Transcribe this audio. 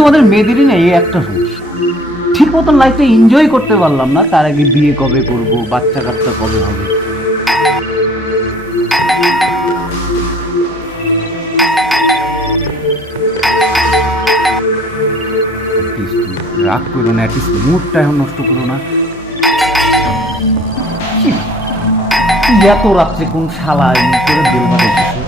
তোমাদের মেয়েদেরই না এই একটা সমস্যা, ঠিক মতন লাইফটা এনজয় করতে পারলাম না, তার আগে বিয়ে কবে করব, বাচ্চা কাচ্চা কবে হবে। Please, তুমি রাগ করো না, অ্যাটলিস্ট মুডটা এখন নষ্ট করো না। কি, এত রাত্রে কোন শালা এমন করে বেল বাজাইতেছে?